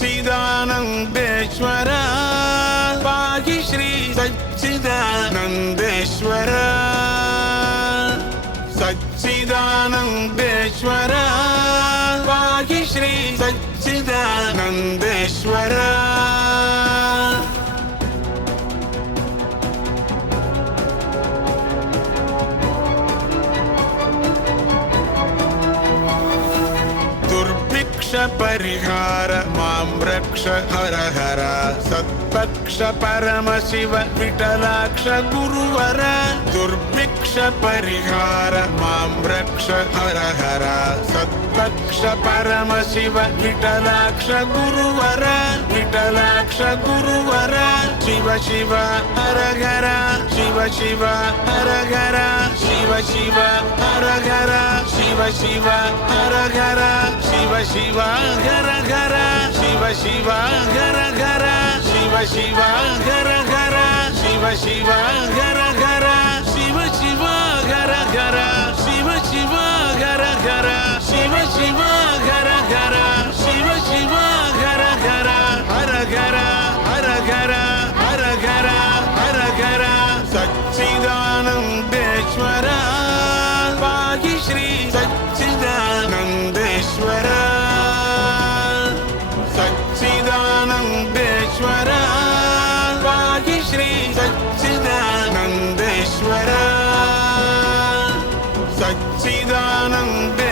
सच्चिदानन्देश्वर पाहि श्री सच्चिदानन्देश्वर सच्चिदानन्देश्वर पाहि श्री सच्चिदानन्देश्वर परिहार मां रक्ष हर हर सत्पक्ष परम शिव विठलाक्ष गुरुवर दुर्भिक्ष परिहार मां रक्ष हर हर सत्पक्ष परम शिव विठलाक्ष गुरुवर विठलाक्ष गुरुवर शिव शिव हर हर शिव शिव हर हर शिव शिव हर हर शिव शिव हर हर शिव शिव घर घर शिव शिव घर घर शिव शिव घर घर शिव शिव घर घर शिव शिव घर घर शिव शिव घर घर शिव शिव घर घर शिव शिव घर घर हर घर हर घर हर घर हर घर सच्चिदानन्देश्वर पाहि श्री सच्चिदानन्देश्वर सच्चिदानन्देश्वर पाहि श्री सच्चिदानन्देश्वर सच्चिदानन्दे